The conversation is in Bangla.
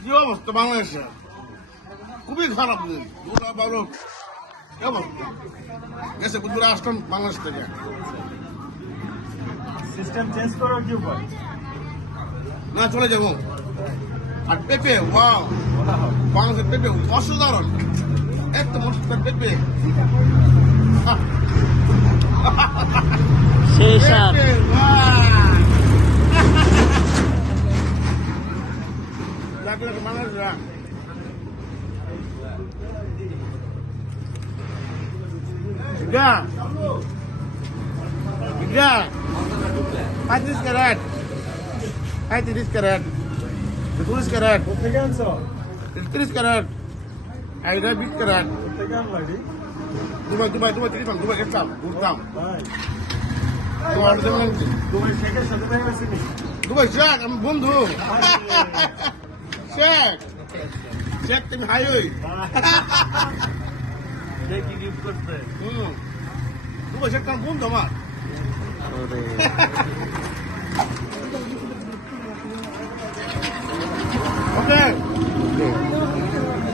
কি অবস্থা বাংলাদেশে? খুবই খারাপ দিন। ভালো কি অবস্থা গেছে বুদ্ধুরা আসলাম বাংলাদেশ থেকে। সিস্টেম চেঞ্জ করার কি উপায়? না চলে যাবো। আর পেঁপে ওয়াও, বাংলাদেশের পেঁপে অসাধারণ, একদম অসাধারণ পেঁপে। সেই সার Bangladesh Tiga. Tiga. 35 karat. 30 karat. 20 karat. কোথেকে আনছো? 30 karat. Ada 20 karat. কোথেকে আনলা এটি? Dubai 30 Dubai kesam. Urtam. ভাই Dubai zaman দুবাই শেখের সাথে দেখা গেছে নি? Dubai Sheikh, am bondhu. Sheikh. Sheikh তুমি হাই হই। দেখি গিফট করতে। Dubai Sheikh kan bondhu আমার।